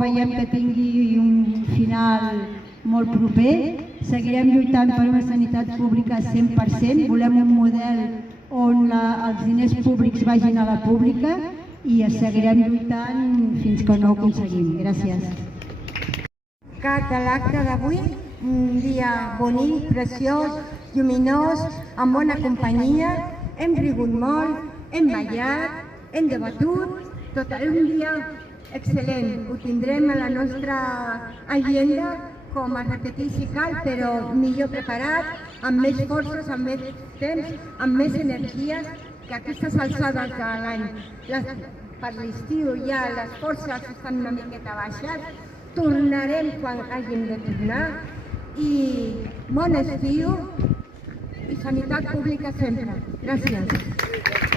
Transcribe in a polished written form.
veiem que tingui un final molt proper. Seguirem lluitant per una sanitat pública 100%. Volem un model on els diners públics vagin a la pública i seguirem lluitant fins que no ho aconseguim. Gràcies. De l'acte d'avui, un dia bonic, preciós, lluminós, amb bona companyia. Hem rigut molt, hem ballat, hem debatut, tot un dia excel·lent. Ho tindrem a la nostra agenda, com a repetir si cal, però millor preparat, amb més forces, amb més temps, amb més energies, que aquestes alçades de l'any. Per l'estiu ja les forces estan una miqueta baixes. Tornarem quan hàgim de tornar i bon estiu i sanitat pública sempre. Gràcies.